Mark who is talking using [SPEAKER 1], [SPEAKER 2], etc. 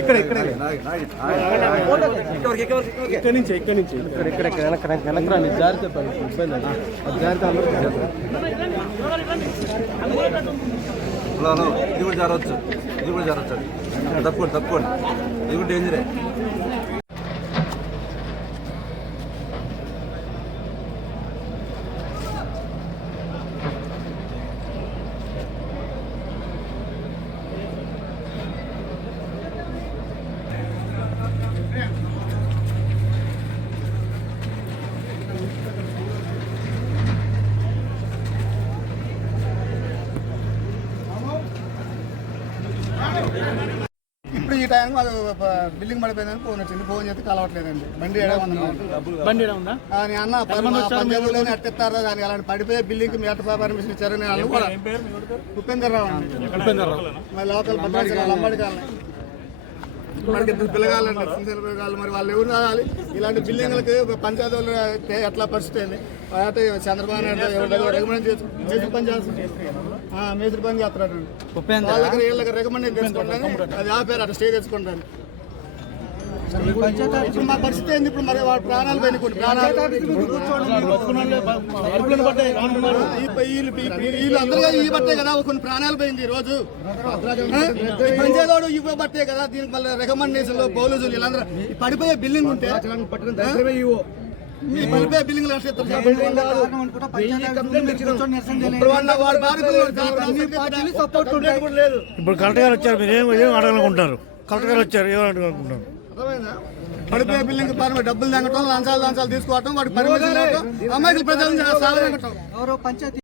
[SPEAKER 1] ఇక్కడ ఇక్కడ నుంచి ఇక్కడ నుంచి ఇక్కడ వెనక వెనక రాని జారి చెప్పాలి ఇబ్బంది అది జారితే అందరూ
[SPEAKER 2] ఇది కూడా జారవచ్చు ఇది కూడా జారవచ్చు తప్పుకోండి తప్పుకోండి. ఇది కూడా డేంజరే
[SPEAKER 3] ఇప్పుడు ఈ టైం బిల్డింగ్ పడిపోయిందని ఫోన్ వచ్చింది. ఫోన్ చేస్తే కలవట్లేదండి. బండి
[SPEAKER 1] బండి
[SPEAKER 3] నేను అన్న పంచాయతీలోనే అట్టెత్తారా దానికి? అలాంటి పడిపోయే బిల్డింగ్ మీ అట్ట పర్మిషన్ ఇచ్చారు. నేను కూడా ఉపేందర్ రావు
[SPEAKER 1] ఉపేందర్ రావు
[SPEAKER 3] మరి లోకల్ భద్రాచలం లంబడి కాలనీ మనకి ఇద్దరు పిల్లగాలండి శ్రీశైలం పిల్లగాళ్ళు మరి వాళ్ళు ఎవరు రావాలి? ఇలాంటి బిల్డింగ్లకి పంచాయతీలు ఎట్లా పరిస్థితి అయింది అయితే చంద్రబాబు నాయుడు రికమెండ్ చేసి మేస్త్రి పని చేస్తారు? ఆ, మేస్త్రి పని చేస్తాడు వాళ్ళ దగ్గర వీళ్ళ దగ్గర రికమెండ్ తెచ్చుకుంటాను అది ఆపారు అట్లా స్టే తెచ్చుకుంటాను ఇప్పుడు మా పరిస్థితి ఏంది ఇప్పుడు? మరి వాళ్ళ ప్రాణాలు పోయినాయి కొన్ని ప్రాణాలు. ఈ ప- వీళ్ళు వీళ్ళు అందరూ ఈ బట్టే కదా కొన్ని ప్రాణాలు పోయింది ఈ రోజు. పంచేదోడు ఇవ్వ బట్టే కదా దీనికి మళ్ళీ రికమెండేషన్లో పోలీసులు వీళ్ళందరూ పడిపోయే బిల్డింగ్ ఉంటే
[SPEAKER 4] ఇప్పుడు కలెక్టర్ గారు వచ్చారు మీరు ఏం ఏం అడగాలనుకుంటారు కలెక్టర్ గారు వచ్చారు ఏం అడగాలనుకుంటారు
[SPEAKER 3] అర్థమైందా? పడిపోయే బిల్డింగ్ పర్మిట్ డబ్బులు తగ్గటం లంచాలు లంచాలు తీసుకోవటం వాటి పర్మిషన్ అమాయకులు
[SPEAKER 5] ఎవరో పంచాయతీ